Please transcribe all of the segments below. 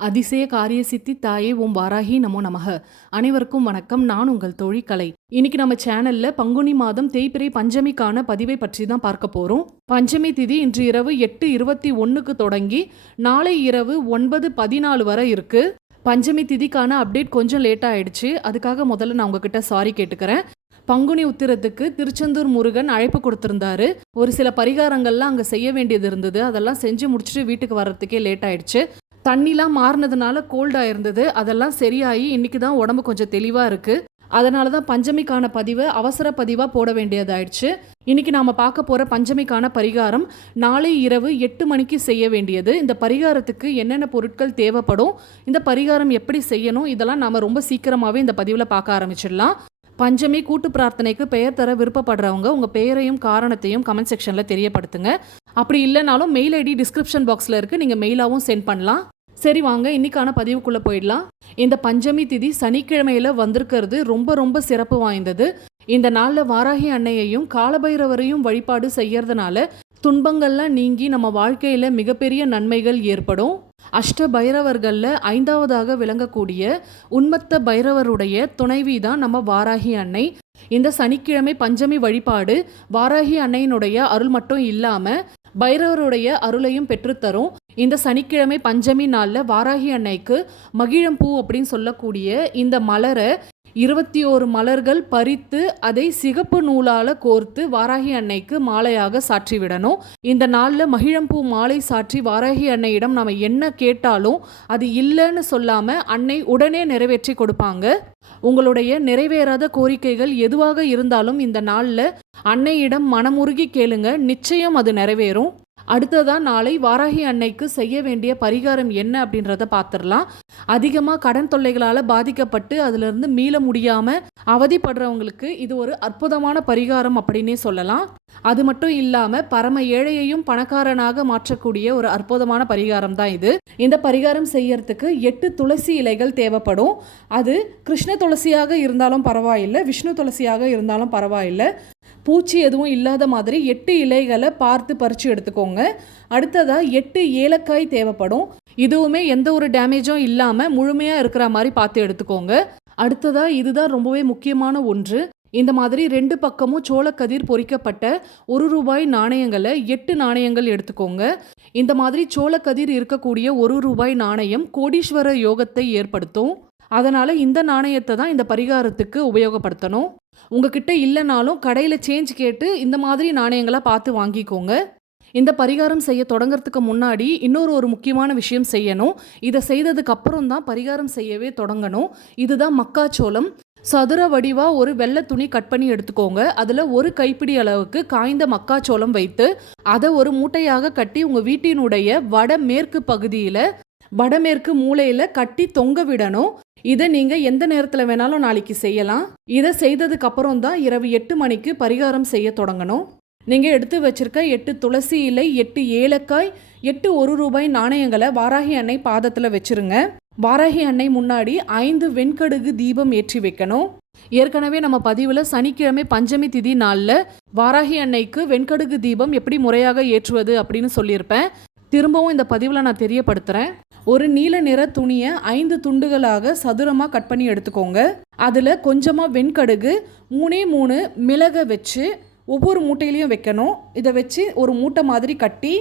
அதிசய காரிய சித்தி தாயே ஓம் வாராகி நமோ நமக. அனைவருக்கும் வணக்கம். நான் உங்கள் தோழி கலை. இன்னைக்கு நம்ம சேனல்ல பங்குனி மாதம் தேய்பிறை பஞ்சமிக்கான பதிவை பற்றி தான் பார்க்க போறோம். பஞ்சமி திதி இன்று இரவு 8:21க்கு தொடங்கி நாளை இரவு 9:14 வரை இருக்கு. பஞ்சமி திதிக்கான அப்டேட் கொஞ்சம் லேட் ஆயிடுச்சு. அதுக்காக முதல்ல நான் உங்ககிட்ட சாரி கேட்டுக்கிறேன். பங்குனி உத்திரத்துக்கு திருச்செந்தூர் முருகன் அழைப்பு கொடுத்திருந்தாரு. ஒரு சில பரிகாரங்கள்லாம் அங்கே செய்ய வேண்டியது இருந்தது. அதெல்லாம் செஞ்சு முடிச்சுட்டு வீட்டுக்கு வர்றதுக்கே லேட் ஆயிடுச்சு. தண்ணிலாம் மாறினதுனால கோல்டாக இருந்தது. அதெல்லாம் சரியாகி இன்னைக்கு தான் உடம்பு கொஞ்சம் தெளிவாக இருக்குது. அதனால தான் பஞ்சமிக்கான பதிவை அவசர பதிவாக போட வேண்டியதாயிடுச்சு. இன்னைக்கு நாம் பார்க்க போகிற பஞ்சமிக்கான பரிகாரம் நாளை இரவு 8 மணிக்கு செய்ய வேண்டியது. இந்த பரிகாரத்துக்கு என்னென்ன பொருட்கள் தேவைப்படும், இந்த பரிகாரம் எப்படி செய்யணும், இதெல்லாம் நாம் ரொம்ப சீக்கிரமாகவே இந்த பதிவில் பார்க்க ஆரம்பிச்சிடலாம். பஞ்சமி கூட்டு பிரார்த்தனைக்கு பெயர் தர விருப்பப்படுறவங்க உங்கள் பெயரையும் காரணத்தையும் கமெண்ட் செக்ஷனில் தெரியப்படுத்துங்க. அப்படி இல்லைனாலும் மெயில் ஐடி டிஸ்கிரிப்ஷன் பாக்ஸில் இருக்குது, நீங்கள் மெயிலாகவும் சென்ட் பண்ணலாம். சரி வாங்க இன்னைக்கான பதிவுக்குள்ளே போயிடலாம். இந்த பஞ்சமி திதி சனிக்கிழமையில் வந்திருக்கிறது ரொம்ப ரொம்ப சிறப்பு வாய்ந்தது. இந்த நாளில் வாராகி அன்னையையும் காலபைரவரையும் வழிபாடு செய்யறதுனால துன்பங்கள்லாம் நீங்கி நம்ம வாழ்க்கையில் மிகப்பெரிய நன்மைகள் ஏற்படும். அஷ்ட பைரவர்களில் 5வதாக விளங்கக்கூடிய உன்மத்த பைரவருடைய துணைவி தான் நம்ம வாராகி அன்னை. இந்த சனிக்கிழமை பஞ்சமி வழிபாடு வாராகி அன்னையினுடைய அருள் மட்டும் இல்லாமல் பைரவருடைய அருளையும் பெற்றுத்தரும். இந்த சனிக்கிழமை பஞ்சமி நாளில் வாராகி அன்னைக்கு மகிழம்பூ அப்படின்னு சொல்லக்கூடிய இந்த மலரை 21 மலர்கள் பறித்து அதை சிகப்பு நூலால் கோர்த்து வாராகி அன்னைக்கு மாலையாக சாற்றி விடணும். இந்த நாளில் மகிழம்பூ மாலை சாற்றி வாராகி அன்னையிடம் நம்ம என்ன கேட்டாலும் அது இல்லைன்னு சொல்லாமல் அன்னை உடனே நிறைவேற்றி கொடுப்பாங்க. உங்களுடைய நிறைவேறாத கோரிக்கைகள் எதுவாக இருந்தாலும் இந்த நாளில் அன்னையிடம் மனமுருகி கேளுங்க, நிச்சயம் அது நிறைவேறும். அடுத்ததான் நாளை வாராகி அன்னைக்கு செய்ய வேண்டிய பரிகாரம் என்ன அப்படின்றத பார்த்துடலாம். அதிகமாக கடன் தொல்லைகளால் பாதிக்கப்பட்டு அதிலிருந்து மீள முடியாமல் அவதிப்படுறவங்களுக்கு இது ஒரு அற்புதமான பரிகாரம் அப்படின்னே சொல்லலாம். அது மட்டும் இல்லாமல் பரம ஏழையையும் பணக்காரனாக மாற்றக்கூடிய ஒரு அற்புதமான பரிகாரம் தான் இது. இந்த பரிகாரம் செய்யறதுக்கு 8 துளசி இலைகள் தேவைப்படும். அது கிருஷ்ண துளசியாக இருந்தாலும் பரவாயில்லை, விஷ்ணு துளசியாக இருந்தாலும் பரவாயில்லை. பூச்சி எதுவும் இல்லாத மாதிரி 8 இலைகளை பார்த்து பறித்து எடுத்துக்கோங்க. அடுத்ததாக 8 ஏலக்காய் தேவைப்படும். இதுவுமே எந்த ஒரு டேமேஜும் இல்லாமல் முழுமையாக இருக்கிற மாதிரி பார்த்து எடுத்துக்கோங்க. அடுத்ததாக இதுதான் ரொம்பவே முக்கியமான ஒன்று. இந்த மாதிரி 2 பக்கமும் சோளக்கதிர் பொறிக்கப்பட்ட ₹1 நாணயங்களை 8 நாணயங்கள் எடுத்துக்கோங்க. இந்த மாதிரி சோளக்கதிர் இருக்கக்கூடிய ₹1 நாணயம் கோடீஸ்வர யோகத்தை ஏற்படுத்தும். அதனால் இந்த நாணயத்தை தான் இந்த பரிகாரத்துக்கு உபயோகப்படுத்தணும். உங்ககிட்ட இல்லைனாலும் கடையில் சேஞ்ச் கேட்டு இந்த மாதிரி நாணயங்களாக பார்த்து வாங்கிக்கோங்க. இந்த பரிகாரம் செய்ய தொடங்கிறதுக்கு முன்னாடி இன்னொரு முக்கியமான விஷயம் செய்யணும். இதை செய்ததுக்கு அப்புறம் தான் பரிகாரம் செய்யவே தொடங்கணும். இதுதான் மக்காச்சோளம். சதுர வடிவாக ஒரு வெள்ளை துணி கட் பண்ணி எடுத்துக்கோங்க. அதில் 1 கைப்பிடி அளவுக்கு காய்ந்த மக்காச்சோளம் வைத்து அதை ஒரு மூட்டையாக கட்டி உங்கள் வீட்டினுடைய வடமேற்கு பகுதியில் வடமேற்கு மூலையில் கட்டி தொங்க விடணும். இதை நீங்கள் எந்த நேரத்தில் வேணாலும் நாளைக்கு செய்யலாம். இதை செய்ததுக்கு அப்புறம் தான் இரவு 8 மணிக்கு பரிகாரம் செய்ய தொடங்கணும். நீங்கள் எடுத்து வச்சிருக்க 8 துளசி இலை, 8 ஏலக்காய், 8 ₹1 நாணயங்களை வாராகி அன்னை பாதத்தில் வச்சிருங்க. வாராகி அன்னை முன்னாடி 5 வெண்கடுகு தீபம் ஏற்றி வைக்கணும். ஏற்கனவே நம்ம பதிவில் சனிக்கிழமை பஞ்சமி திதி நாளில் வாராகி அன்னைக்கு வெண்கடுகு தீபம் எப்படி முறையாக ஏற்றுவது அப்படின்னு சொல்லியிருப்பேன். திரும்பவும் இந்த பதிவில் நான் தெரியப்படுத்துகிறேன். ஒரு நீல நிற துணியை 5 துண்டுகளாக சதுரமாக கட் பண்ணி எடுத்துக்கோங்க. அதில் கொஞ்சமாக வெண்கடுகு, 3 மிளகை வச்சு ஒவ்வொரு மூட்டையிலையும் வைக்கணும். இதை வச்சு ஒரு மூட்டை மாதிரி கட்டி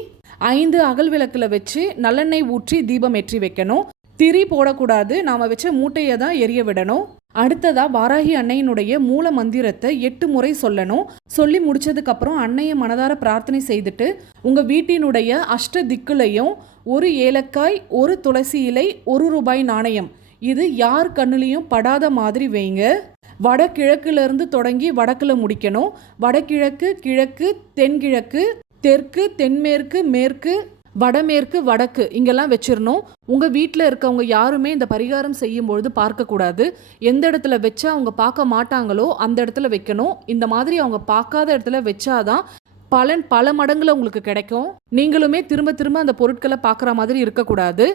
5 அகல் விளக்கில் வச்சு நல்லெண்ணெய் ஊற்றி தீபம் ஏற்றி வைக்கணும். திரி போடக்கூடாது, நாம் வச்ச மூட்டையை தான் எரிய விடணும். அடுத்ததாக வாராகி அன்னையினுடைய மூல மந்திரத்தை 8 முறை சொல்லணும். சொல்லி முடிச்சதுக்கப்புறம் அன்னையை மனதார பிரார்த்தனை செய்துட்டு உங்கள் வீட்டினுடைய அஷ்ட திக்குலையும் 1 ஏலக்காய், 1 துளசி இலை, ₹1 நாணயம் இது யார் கண்ணுலையும் படாத மாதிரி வைங்க. வடகிழக்குலேருந்து தொடங்கி வடக்கில் முடிக்கணும். வடகிழக்கு, கிழக்கு, தென்கிழக்கு, தெற்கு, தென்மேற்கு, மேற்கு, வடமேற்கு, வடக்கு இங்கெல்லாம் வச்சிடணும். உங்கள் வீட்டில் இருக்கவங்க யாருமே இந்த பரிகாரம் செய்யும்பொழுது பார்க்கக்கூடாது. எந்த இடத்துல வச்சா அவங்க பார்க்க மாட்டாங்களோ அந்த இடத்துல வைக்கணும். இந்த மாதிரி அவங்க பார்க்காத இடத்துல வச்சாதான் பலன் பல மடங்குல உங்களுக்கு கிடைக்கும். நீங்களுமே திரும்ப திரும்ப அந்த பொருட்களை பார்க்குற மாதிரி இருக்கக்கூடாது.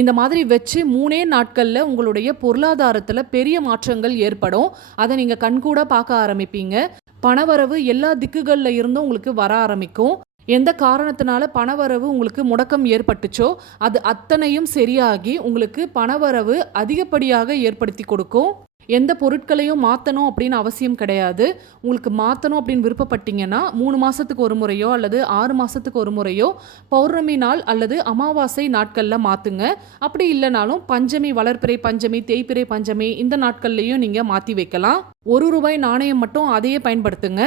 இந்த மாதிரி வச்சு 3 நாட்களில் உங்களுடைய பொருளாதாரத்தில் பெரிய மாற்றங்கள் ஏற்படும். அதை நீங்கள் கண்கூட பார்க்க ஆரம்பிப்பீங்க. பணவரவு எல்லா திக்குகளில் இருந்தும் உங்களுக்கு வர ஆரம்பிக்கும். எந்த காரணத்தினால பணவரவு உங்களுக்கு முடக்கம் ஏற்பட்டுச்சோ அது அத்தனையும் சரியாகி உங்களுக்கு பணவரவு அதிகப்படியாக ஏற்படுத்தி கொடுக்கும். எந்த பொருட்களையும் மாற்றணும் அப்படின்னு அவசியம் கிடையாது. உங்களுக்கு மாற்றணும் அப்படின்னு விருப்பப்பட்டீங்கன்னா 3 மாதத்துக்கு ஒரு முறையோ அல்லது 6 மாதத்துக்கு ஒரு முறையோ பௌர்ணமி நாள் அல்லது அமாவாசை நாட்களில் மாற்றுங்க. அப்படி இல்லைனாலும் பஞ்சமி, வளர்பிறை பஞ்சமி, தேய்பிறை பஞ்சமி இந்த நாட்கள்லையும் நீங்கள் மாற்றி வைக்கலாம். ₹1 நாணயம் மட்டும் அதையே பயன்படுத்துங்க.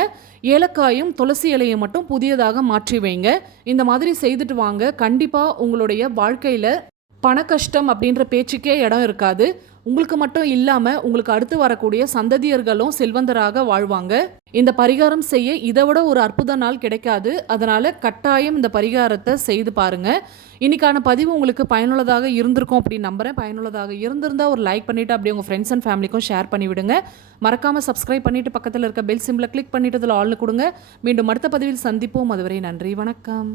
ஏலக்காயும் துளசி இலையும் மட்டும் புதியதாக மாற்றி வைங்க. இந்த மாதிரி செய்துட்டு வாங்க. கண்டிப்பாக உங்களுடைய வாழ்க்கையில் பண கஷ்டம் அப்படின்ற பேச்சுக்கே இடம் இருக்காது. உங்களுக்கு மட்டும் இல்லாமல் உங்களுக்கு அடுத்து வரக்கூடிய சந்ததியர்களும் செல்வந்தராக வாழ்வாங்க. இந்த பரிகாரம் செய்ய இதை விட ஒரு அற்புத நாள் கிடைக்காது. அதனால் கட்டாயம் இந்த பரிகாரத்தை செய்து பாருங்கள். இன்னைக்கான பதிவு உங்களுக்கு பயனுள்ளதாக இருந்திருக்கும் அப்படின்னு நம்புகிறேன். பயனுள்ளதாக இருந்திருந்தால் ஒரு லைக் பண்ணிவிட்டு அப்படியே உங்கள் ஃப்ரெண்ட்ஸ் அண்ட் ஃபேமிலிக்கும் ஷேர் பண்ணிவிடுங்க. மறக்காமல் சப்ஸ்கிரைப் பண்ணிவிட்டு பக்கத்தில் இருக்க பெல் சிம்பிளை கிளிக் பண்ணிவிட்டு அதில் ஆல்னு கொடுங்க. மீண்டும் அடுத்த பதிவில் சந்திப்போம். அதுவரை நன்றி, வணக்கம்.